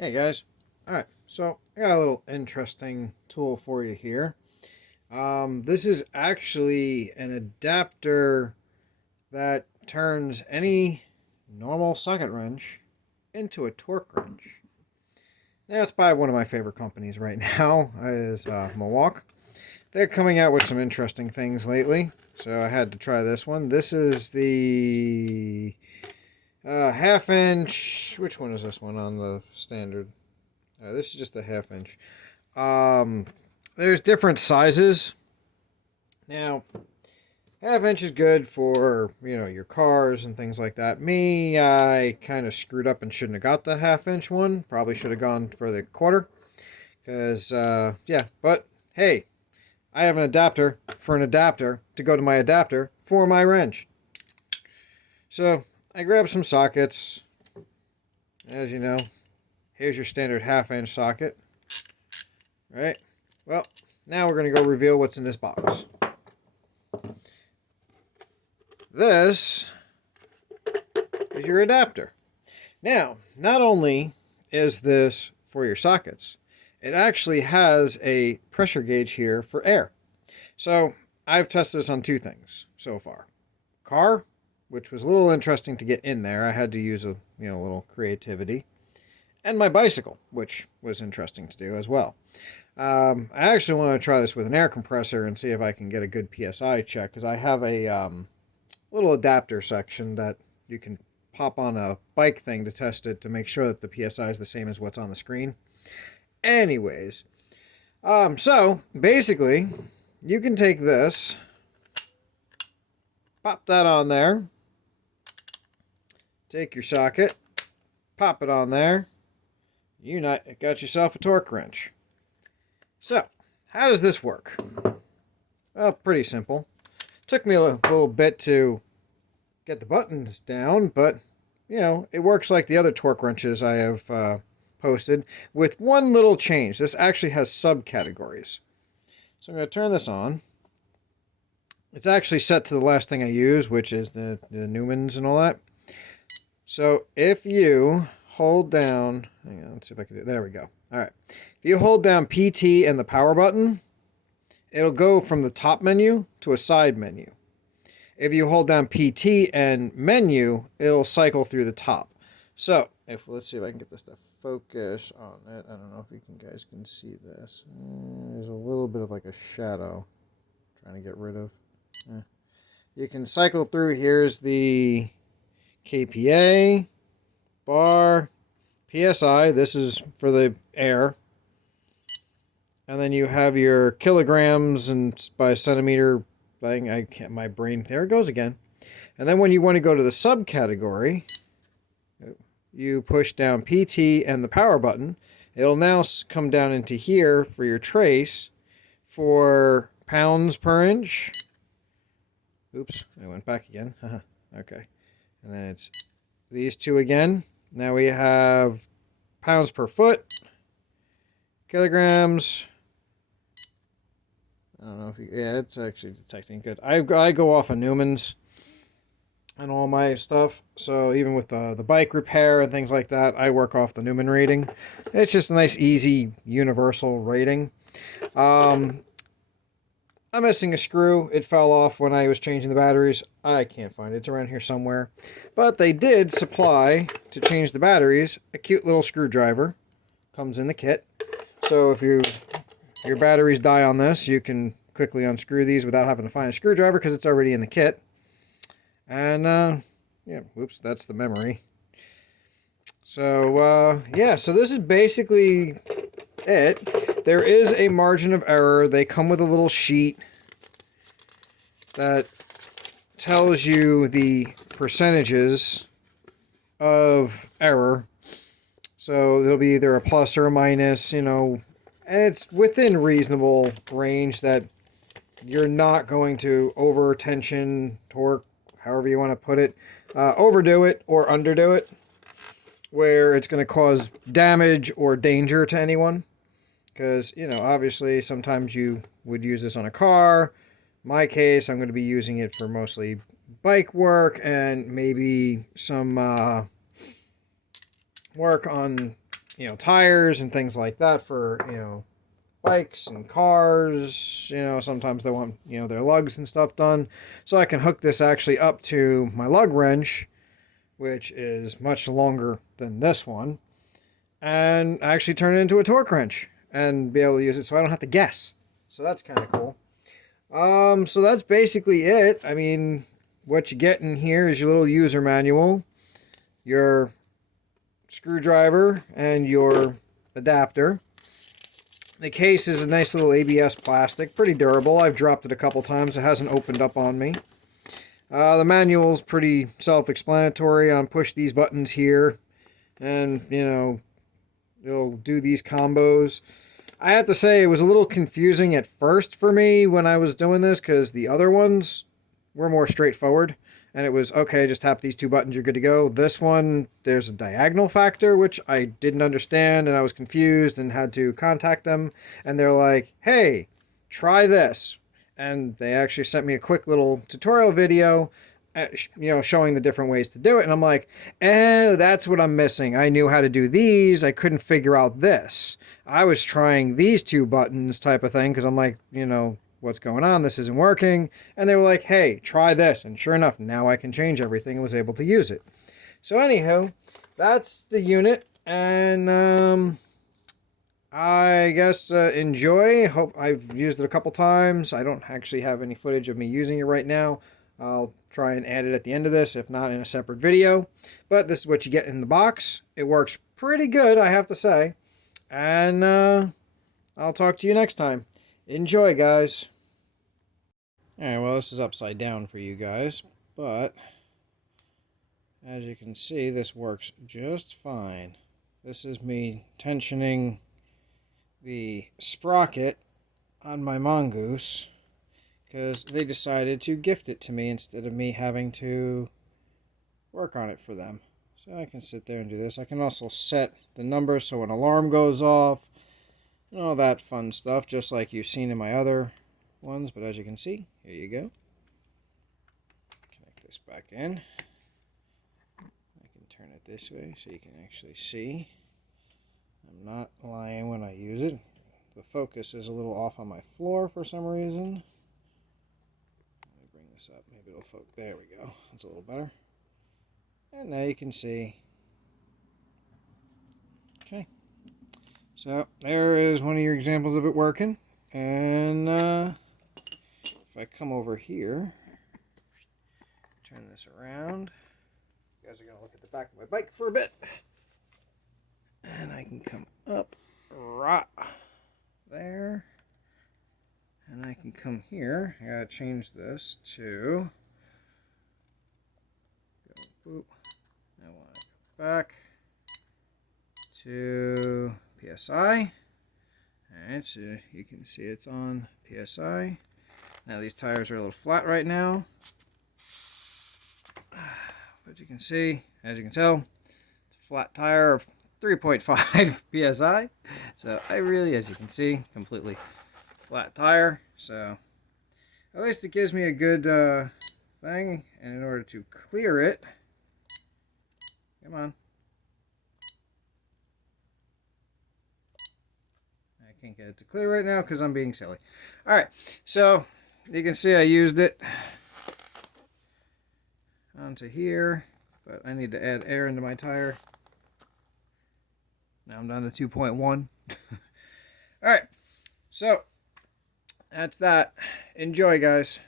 Hey guys. Alright, so I got a little interesting tool for you here. This is actually an adapter that turns any normal socket wrench into a torque wrench. Now, it's by one of my favorite companies right now, is Mulwark. They're coming out with some interesting things lately, so I had to try this one. This is the half inch. Which one is this one on the standard? This is just the half inch. Um, there's different sizes. Now, half inch is good for, your cars and things like that. Me, I kind of screwed up and shouldn't have got the half inch one. Probably should have gone for the quarter. Because, yeah, but hey, I have an adapter for an adapter to go to my adapter for my wrench. So, I grabbed some sockets. As you know, here's your standard half-inch socket. Right? Well, now we're going to go reveal what's in this box. This is your adapter. Now, not only is this for your sockets, it actually has a pressure gauge here for air. So, I've tested this on two things so far. Car, which was a little interesting to get in there. I had to use a little creativity. And my bicycle, which was interesting to do as well. I actually want to try this with an air compressor and see if I can get a good PSI check, because I have a little adapter section that you can pop on a bike thing to test it to make sure that the PSI is the same as what's on the screen. Anyways, so basically, you can take this, pop that on there, take your socket, pop it on there. You got yourself a torque wrench. So, how does this work? Well, pretty simple. Took me a little bit to get the buttons down, but, it works like the other torque wrenches I have posted, with one little change. This actually has subcategories. So I'm going to turn this on. It's actually set to the last thing I use, which is the Newmans and all that. So, if you hold down, hang on, let's see if I can do it. There we go. All right. If you hold down PT and the power button, it'll go from the top menu to a side menu. If you hold down PT and menu, it'll cycle through the top. So, let's see if I can get this to focus on it. I don't know if you guys can see this. There's a little bit of like a shadow I'm trying to get rid of. You can cycle through. Here's the KPA, bar, PSI, this is for the air. And then you have your kilograms and by centimeter thing. I can't, my brain, there it goes again. And then when you want to go to the subcategory, you push down PT and the power button. It'll now come down into here for your trace for pounds per inch. Oops, I went back again. Okay. And then it's these two again. Now we have pounds per foot, kilograms. I don't know if yeah, it's actually detecting good. I go off of Newman's and all my stuff. So even with the bike repair and things like that, I work off the Newman rating. It's just a nice, easy, universal rating. I'm missing a screw. It fell off when I was changing the batteries. I can't find it. It's around here somewhere. But they did supply, to change the batteries, a cute little screwdriver. Comes in the kit. So if your batteries die on this, you can quickly unscrew these without having to find a screwdriver because it's already in the kit. And, yeah, whoops, that's the memory. So, yeah, so this is basically it. There is a margin of error. They come with a little sheet that tells you the percentages of error. So it'll be either a plus or a minus, and it's within reasonable range that you're not going to over tension, torque, however you want to put it, overdo it or underdo it, where it's going to cause damage or danger to anyone. Because, obviously sometimes you would use this on a car. In my case, I'm going to be using it for mostly bike work and maybe some work on, tires and things like that for, bikes and cars. Sometimes they want, their lugs and stuff done. So I can hook this actually up to my lug wrench, which is much longer than this one, and actually turn it into a torque wrench and be able to use it so I don't have to guess. So that's kind of cool. So that's basically it. I mean, what you get in here is your little user manual, your screwdriver, and your adapter. The case is a nice little ABS plastic, pretty durable. I've dropped it a couple times. It hasn't opened up on me. The manual's pretty self-explanatory on push these buttons here, and, it'll do these combos. I have to say, it was a little confusing at first for me when I was doing this, because the other ones were more straightforward, and it was, okay, just tap these two buttons, you're good to go. This one, there's a diagonal factor, which I didn't understand, and I was confused and had to contact them, and they're like, hey, try this. And they actually sent me a quick little tutorial video, showing the different ways to do it. And I'm like, oh, that's what I'm missing. I knew how to do these. I couldn't figure out this. I was trying these two buttons type of thing because I'm like, what's going on? This isn't working. And they were like, hey, try this. And sure enough, now I can change everything and was able to use it. So anywho, that's the unit. And I guess enjoy. Hope I've used it a couple times. I don't actually have any footage of me using it right now. I'll try and add it at the end of this, if not in a separate video. But this is what you get in the box. It works pretty good, I have to say. And I'll talk to you next time. Enjoy, guys. Alright, well, this is upside down for you guys. But as you can see, this works just fine. This is me tensioning the sprocket on my mongoose, because they decided to gift it to me instead of me having to work on it for them. So I can sit there and do this. I can also set the number so an alarm goes off and all that fun stuff, just like you've seen in my other ones. But as you can see, here you go. Connect this back in. I can turn it this way so you can actually see. I'm not lying when I use it. The focus is a little off on my floor for some reason. Let me bring this up. Maybe it'll focus. There we go. That's a little better. And now you can see. Okay. So there is one of your examples of it working. And if I come over here, turn this around. You guys are going to look at the back of my bike for a bit. And I can come up right there. And I can come here. I gotta change this to. Boop. I want to go back to PSI. Alright, so you can see it's on PSI. Now these tires are a little flat right now. But you can see, as you can tell, it's a flat tire of 3.5 PSI. So I really, as you can see, completely flat tire. So at least it gives me a good thing. And in order to clear it, come on. I can't get it to clear right now because I'm being silly. Alright, so you can see I used it onto here, but I need to add air into my tire. Now I'm down to 2.1. Alright, so that's that. Enjoy, guys.